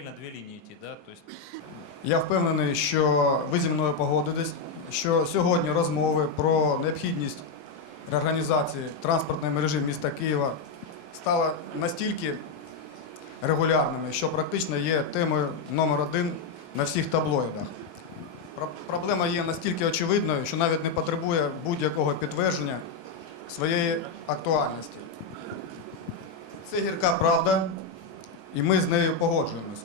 параллельно две линии идти, да, то есть Я впевнений, що ви зі мною погодитесь, що сьогодні розмови про необхідність реорганізації транспортної мережі міста Києва стали настільки регулярними, що практично є темою номер один на всіх таблоїдах. Проблема є настільки очевидною, що навіть не потребує будь-якого підтвердження своєї актуальності. Це гірка правда, і ми з нею погоджуємось.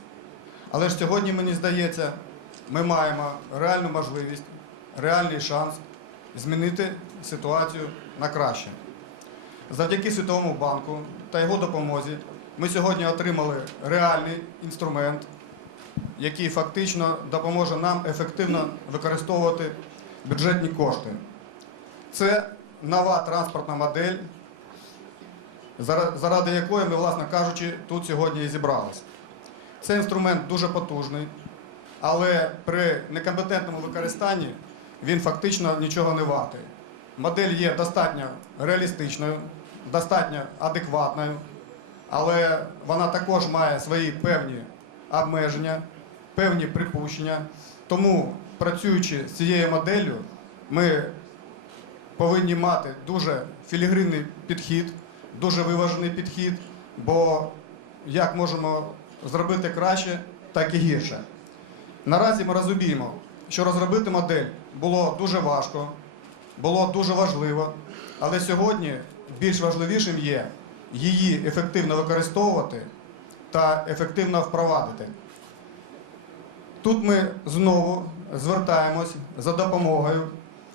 Але ж сьогодні, мені здається, ми маємо реальну можливість, реальний шанс змінити ситуацію на краще. Завдяки Світовому банку та його допомозі ми сьогодні отримали реальний інструмент, який фактично допоможе нам ефективно використовувати бюджетні кошти. Це нова транспортна модель, заради якої ми, власне кажучи, тут сьогодні і зібралися. Цей інструмент дуже потужний, але при некомпетентному використанні він фактично нічого не вартий. Модель є достатньо реалістичною, достатньо адекватною, але вона також має свої певні обмеження, певні припущення. Тому, працюючи з цією моделлю, ми повинні мати дуже філігринний підхід, дуже виважений підхід, бо як можемо зробити краще, так і гірше. Наразі ми розуміємо, що розробити модель було дуже важко, було дуже важливо, але сьогодні більш важливішим є її ефективно використовувати та ефективно впровадити. Тут ми знову звертаємось за допомогою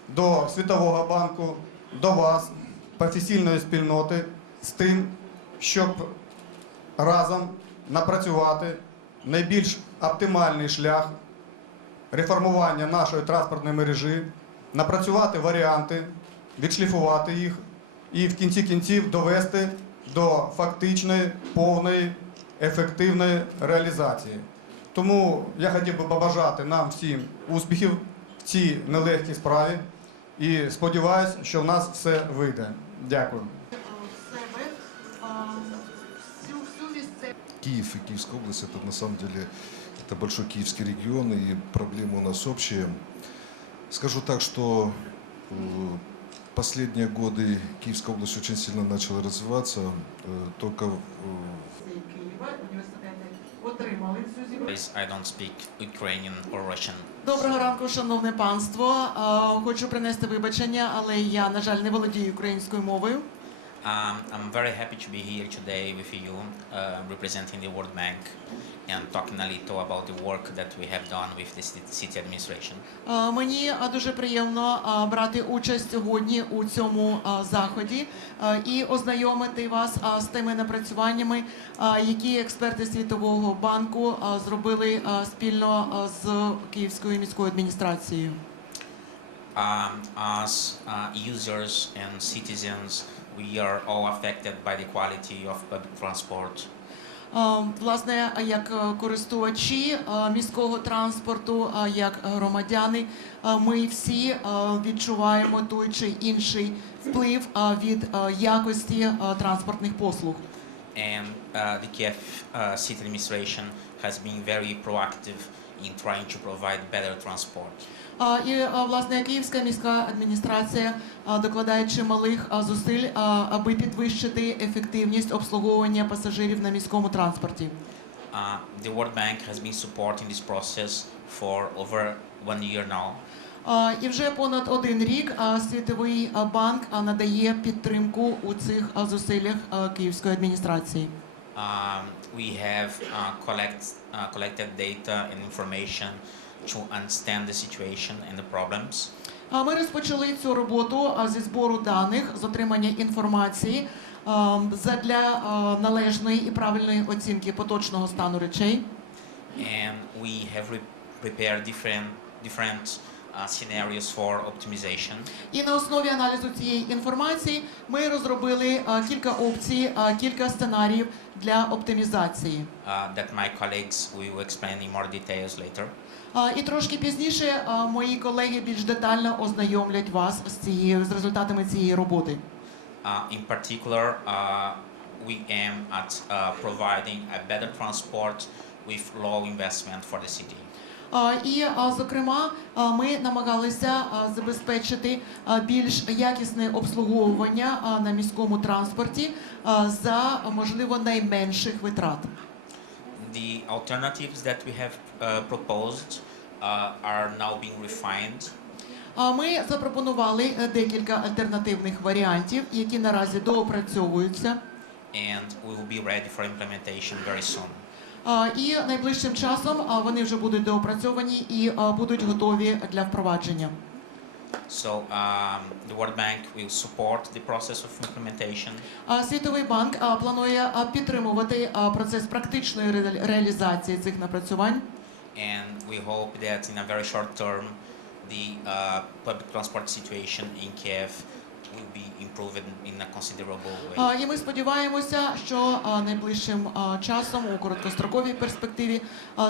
до Світового банку, до вас, професійної спільноти, з тим, щоб разом напрацювати найбільш оптимальний шлях реформування нашої транспортної мережі, напрацювати варіанти, відшліфувати їх і в кінці кінців довести до фактичної, повної, ефективної реалізації. Тому я хотів би побажати нам всім успіхів в цій нелегкій справі і сподіваюся, що в нас все вийде. Дякую. Киев и Киевская область это на самом деле это большой киевский регион и проблемы у нас общие. Скажу так, что э, последние годы Киевская область очень сильно начала развиваться. Э, Только э, Києва університети отримали цю зібрану. Please, I don't speak Ukrainian or Russian. Доброго ранку, шановне панство. А, Хочу принести вибачення, але я, на жаль, не володію українською мовою. Um, I'm very happy to be here today with you, uh, representing the World Bank and talking a little about the work that we have done with the city administration. А, Мені а, дуже приємно а, брати участь сьогодні у цьому а, заході і ознайомити вас з тими напрацюваннями, які експерти Світового банку зробили спільно з Київською міською адміністрацією. Um, as uh, users and citizens, we are all affected by the quality of public transport. Власне, як е, користувачі міського транспорту, як громадяни, ми всі відчуваємо той чи інший вплив від якості транспортних послуг. And uh, the Kiev uh, city administration has been very proactive in trying to provide better transport. І власне Київська міська адміністрація докладає чималих зусиль, аби підвищити ефективність обслуговування пасажирів на міському транспорті. The World Bank has been supporting this process for over one year now. І вже понад один рік Світовий банк надає підтримку у цих зусиллях Київської адміністрації. Um, we have uh, collect, uh, collected data and information to understand the situation and the problems. А, Ми розпочали цю роботу а, зі збору даних, з отримання інформації а, належної і правильної оцінки поточного стану речей. And we have re- prepared different, different uh, scenarios for optimization. І на основі аналізу цієї інформації ми розробили а, кілька опцій, а, кілька сценаріїв для оптимізації. uh, that my colleagues will explain in more details later. А, І трошки пізніше а, мої колеги більш детально ознайомлять вас з цією з результатами цієї роботи. Uh, in particular, uh, we aim at uh, providing a better transport with low investment for the city. І, зокрема, ми намагалися забезпечити більш якісне обслуговування на міському транспорті за можливо найменших витрат. The alternatives that we have uh, proposed uh, are now being refined Ми запропонували е, декілька альтернативних варіантів, які наразі доопрацьовуються. and we will be ready for implementation very soon. І найближчим часом вони вже будуть доопрацьовані і будуть готові для впровадження. So um, the World Bank will support the process of implementation Світовий банк планує підтримувати процес практичної реалізації цих напрацювань. and we hope that in a very short term the uh, public transport situation in Kiev will be improved in a considerable way. І ми сподіваємося, що найближчим часом у короткостроковій перспективі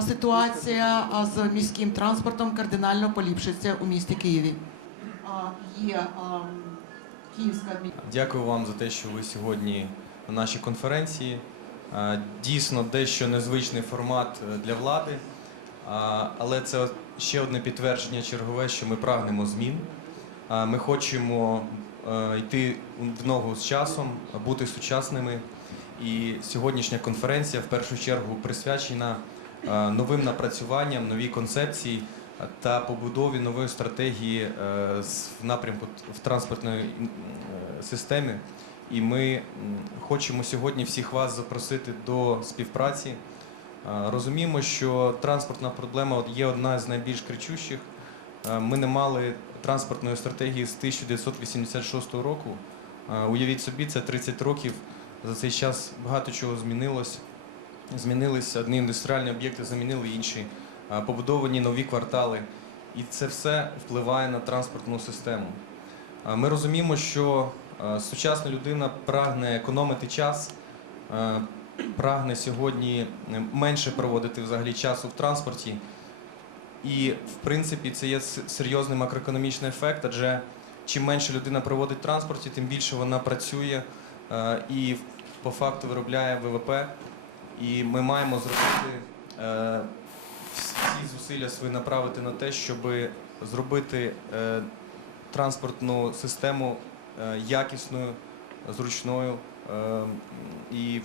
ситуація з міським транспортом кардинально поліпшиться у місті Києві. Є Київська адміністрація. Дякую вам за те, що ви сьогодні на нашій конференції. Дійсно, дещо незвичний формат е, для влади, але це ще одне підтвердження чергове, що ми прагнемо змін. Ми хочемо е, йти в ногу з часом, бути сучасними. І сьогоднішня конференція в першу чергу присвячена е, новим напрацюванням, новій концепції е, та побудові нової стратегії в напрямку в транспортної системи. І ми хочемо сьогодні всіх вас запросити до співпраці. Розуміємо, що транспортна проблема є одна з найбільш кричущих. Е, Ми не мали транспортної стратегії з 1986 року. Е, Уявіть собі, це 30 років. За цей час багато чого змінилось. Змінились одні індустріальні об'єкти, замінили інші, е, побудовані нові квартали. І це все впливає на транспортну систему. Ми розуміємо, що сучасна людина прагне економити час, прагне сьогодні менше проводити взагалі часу в транспорті. І, в принципі, це є серйозний макроекономічний ефект, адже чим менше людина проводить в транспорті, тим більше вона працює е, і по факту виробляє ВВП. І ми маємо зробити е, всі зусилля свої направити на те, щоб зробити е, транспортну систему якісною, зручною. І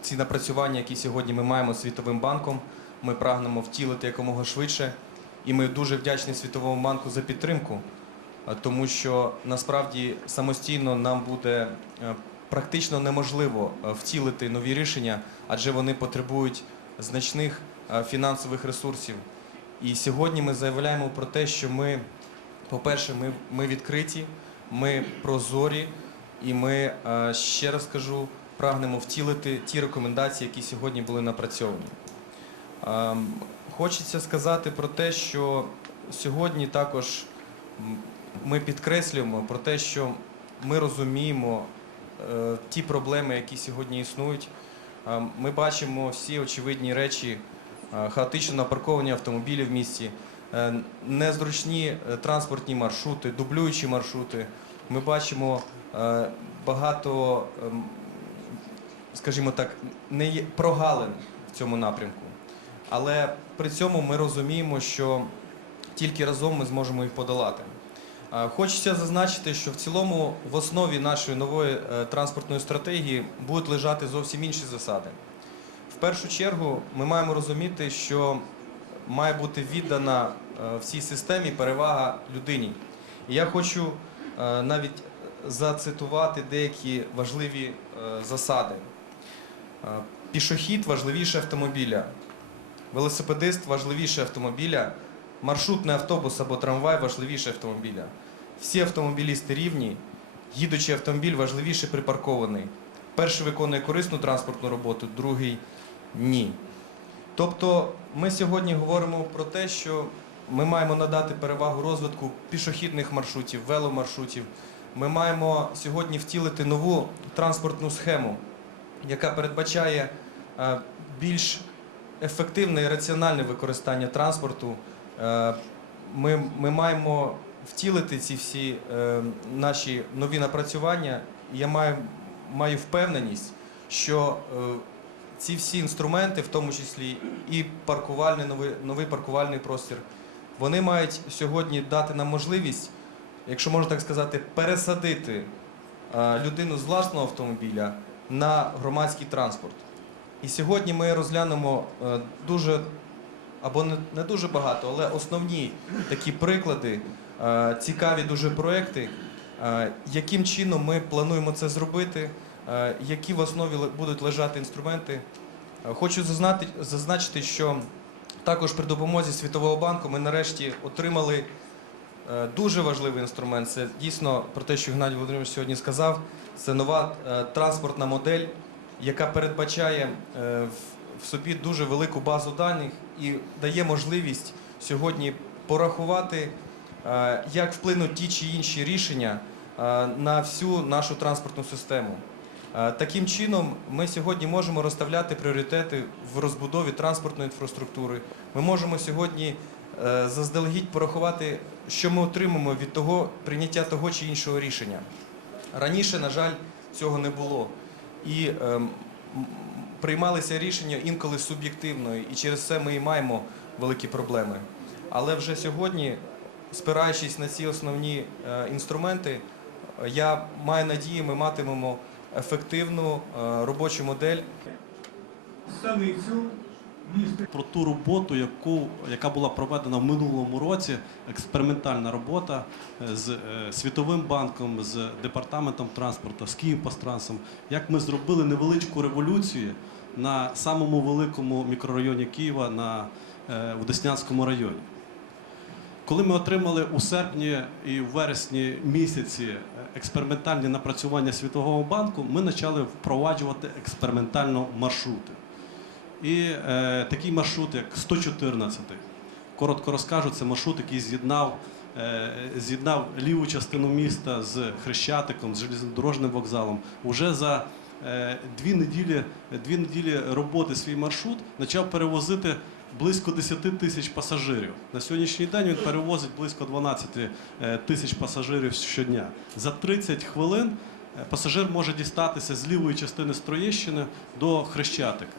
ці напрацювання, які сьогодні ми маємо з Світовим банком, ми прагнемо втілити якомога швидше. І ми дуже вдячні Світовому банку за підтримку, е, тому що насправді самостійно нам буде е, практично неможливо е, втілити нові рішення, адже вони потребують значних фінансових ресурсів. І сьогодні ми заявляємо про те, що ми, по-перше, ми, ми відкриті, ми прозорі, і ми, ще раз кажу, прагнемо втілити ті рекомендації, які сьогодні були напрацьовані. Хочеться сказати про те, що сьогодні також ми підкреслюємо про те, що ми розуміємо е, ті проблеми, які сьогодні існують. Е, Ми бачимо всі очевидні речі, е, хаотично напарковані автомобілі в місті, незручні транспортні маршрути, дублюючі маршрути. Ми бачимо багато, ем, скажімо так, не прогалин в цьому напрямку. Але при цьому ми розуміємо, що тільки разом ми зможемо їх подолати. Е, Хочеться зазначити, що в цілому в основі нашої нової е, транспортної стратегії будуть лежати зовсім інші засади. В першу чергу ми маємо розуміти, що має бути віддана е, всій системі перевага людині. І я хочу навіть зацитувати деякі важливі засади. Пішохід важливіше автомобіля, велосипедист важливіше автомобіля, маршрутний автобус або трамвай важливіше автомобіля. Всі автомобілісти рівні, їдучий автомобіль важливіше припаркований. Перший виконує корисну транспортну роботу, другий ні. Тобто ми сьогодні говоримо про те, що ми маємо надати перевагу розвитку пішохідних маршрутів, веломаршрутів. Ми маємо сьогодні втілити нову транспортну схему, яка передбачає е, більш ефективне і раціональне використання транспорту. Е, Ми, ми маємо втілити ці всі е, наші нові напрацювання. Я маю, маю впевненість, що е, ці всі інструменти, в тому числі і паркувальний новий, новий паркувальний простір, вони мають сьогодні дати нам можливість, якщо можна так сказати, пересадити людину з власного автомобіля на громадський транспорт. І сьогодні ми розглянемо е, дуже або не, дуже багато, але основні такі приклади, е, цікаві дуже проекти, е, яким чином ми плануємо це зробити, які в основі будуть лежати інструменти. Хочу зазначити, що також при допомозі Світового банку ми нарешті отримали дуже важливий інструмент. Це дійсно про те, що Геннадій Володимирович сьогодні сказав. Це нова транспортна модель, яка передбачає е, в- собі дуже велику базу даних і дає можливість сьогодні порахувати, е, як вплинуть ті чи інші рішення е, на всю нашу транспортну систему. Таким чином, ми сьогодні можемо розставляти пріоритети в розбудові транспортної інфраструктури. Ми можемо сьогодні заздалегідь порахувати, що ми отримаємо від того прийняття того чи іншого рішення. Раніше, на жаль, цього не було. І е, приймалися рішення інколи суб'єктивно, і через це ми і маємо великі проблеми. Але вже сьогодні, спираючись на ці основні е, інструменти, я маю надію, ми матимемо ефективну е, робочу модель, Станицю. Про ту роботу, яку, яка була проведена в минулому році, експериментальна робота е, з е, Світовим банком, з департаментом транспорту, з Київпастрансом, як ми зробили невеличку революцію на самому великому мікрорайоні Києва на, е, в Деснянському районі. Коли ми отримали у серпні і в вересні місяці е, експериментальні напрацювання Світового банку, ми почали впроваджувати експериментально маршрути. І е, такий маршрут, як 114. Коротко розкажу, це маршрут, який з'єднав, е, з'єднав ліву частину міста з Хрещатиком, з железнодорожним вокзалом. Уже за е, дві, неділі, дві неділі роботи свій маршрут почав перевозити близько 10 тисяч пасажирів. На сьогоднішній день він перевозить близько 12 е, тисяч пасажирів щодня. За 30 хвилин е, пасажир може дістатися з лівої частини Строєщини до Хрещатика.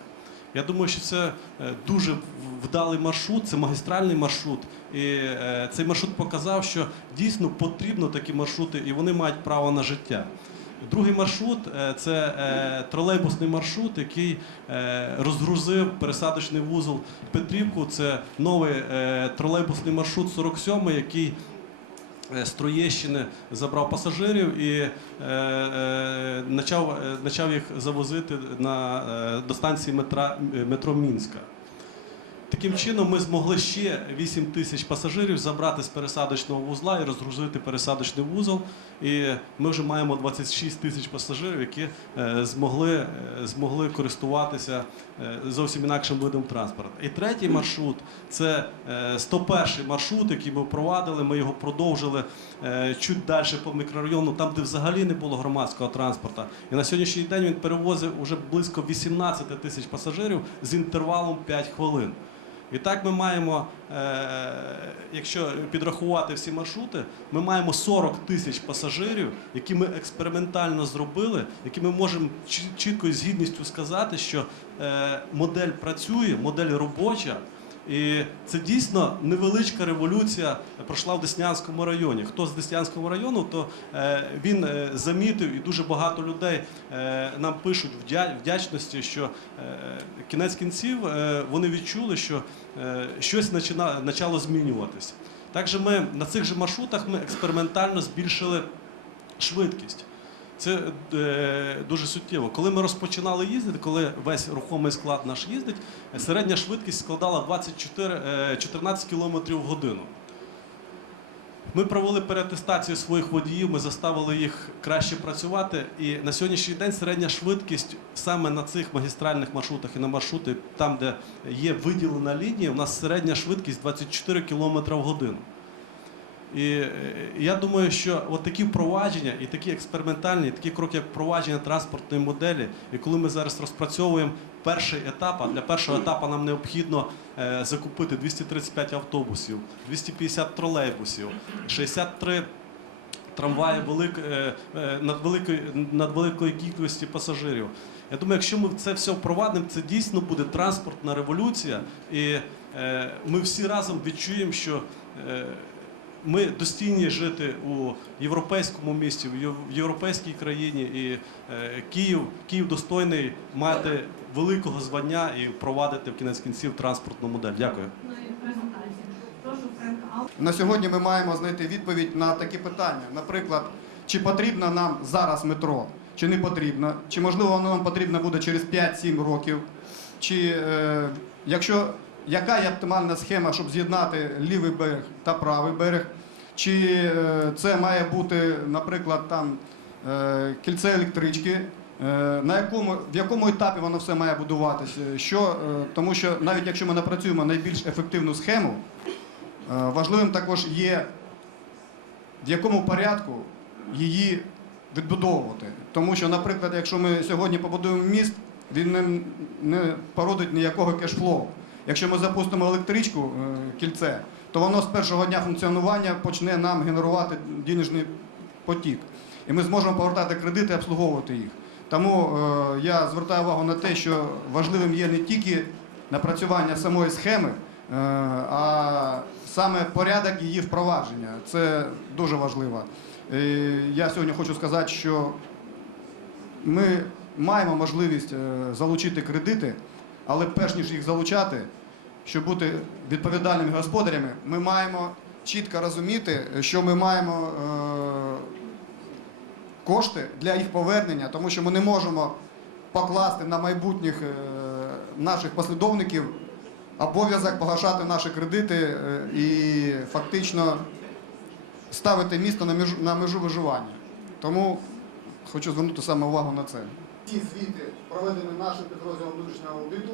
Я думаю, що це е, дуже вдалий маршрут, це магістральний маршрут. І е, цей маршрут показав, що дійсно потрібно такі маршрути, і вони мають право на життя. Другий маршрут е, це тролейбусний маршрут, який розгрузив пересадочний вузол Петрівку. Це новий тролейбусний маршрут 47, який з Троєщини забрав пасажирів і е, е, почав, е, їх завозити на, е, до станції метра, метро Мінська. Таким чином ми змогли ще 8 тисяч пасажирів забрати з пересадочного вузла і розгрузити пересадочний вузол. І ми вже маємо 26 тисяч пасажирів, які е, змогли, е, змогли користуватися е, зовсім інакшим видом транспорту. І третій маршрут це е, 101 маршрут, який ми впровадили. Ми його продовжили чуть далі по мікрорайону, там, де взагалі не було громадського транспорту. І на сьогоднішній день він перевозив уже близько 18 тисяч пасажирів з інтервалом 5 хвилин. І так ми маємо, е, якщо підрахувати всі маршрути, ми маємо 40 тисяч пасажирів, які ми експериментально зробили, які ми можемо чі- чітко з гідністю сказати, що е, модель працює, модель робоча. І це дійсно невеличка революція пройшла в Деснянському районі. Хто з Деснянського району, то е, він е, замітив, і дуже багато людей е, нам пишуть вдя- вдячності, що кінець кінців вони відчули, що щось почало змінюватись. Також ми на цих же маршрутах ми експериментально збільшили швидкість. Це е, дуже суттєво. Коли ми розпочинали їздити, коли весь рухомий склад наш їздить, середня швидкість складала 24, е, 14 км в годину. Ми провели переатестацію своїх водіїв, ми заставили їх краще працювати. І на сьогоднішній день середня швидкість саме на цих магістральних маршрутах і на маршрути, там, де є виділена лінія, у нас середня швидкість 24 км в годину. І е, я думаю, що от такі впровадження і такі експериментальні, і такі кроки, як впровадження транспортної моделі, і коли ми зараз розпрацьовуємо перший етап, а для першого етапу нам необхідно е, закупити 235 автобусів, 250 тролейбусів, 63 трамваї велик, е, е, над великої над кількості пасажирів. Я думаю, якщо ми це все впровадимо, це дійсно буде транспортна революція, і ми всі разом відчуємо, що ми достійні жити у європейському місті, в європейській країні, і е, Київ, Київ достойний мати великого звання і впровадити в кінець кінців транспортну модель. Дякую. На сьогодні ми маємо знайти відповідь на такі питання. Наприклад, чи потрібно нам зараз метро, чи не потрібно, чи можливо воно нам потрібно буде через 5-7 років, чи е, якщо яка є оптимальна схема, щоб з'єднати лівий берег та правий берег, чи е, це має бути, наприклад, там е, кільце електрички. е, На якому в якому етапі воно все має будуватися? Що тому, що навіть якщо ми напрацюємо найбільш ефективну схему, Важливим також є, в якому порядку її відбудовувати. Тому що, наприклад, якщо ми сьогодні побудуємо міст, він не, не породить ніякого кешфлоу. Якщо ми запустимо електричку, е, кільце, то воно з першого дня функціонування почне нам генерувати денежний потік. І ми зможемо повертати кредити і обслуговувати їх. Тому е, я звертаю увагу на те, що важливим є не тільки напрацювання самої схеми, е, а саме порядок її впровадження. Це дуже важливо. Е, Я сьогодні хочу сказати, що ми маємо можливість е, залучити кредити, але перш ніж їх залучати, щоб бути відповідальними господарями, ми маємо чітко розуміти, що ми маємо е, кошти для їх повернення, тому що ми не можемо покласти на майбутніх е, наших послідовників обов'язок погашати наші кредити е, і фактично ставити місто на межу, на межу виживання. Тому хочу звернути саме увагу на це. Ці звіти проведені нашим підрозділом внутрішнього аудиту.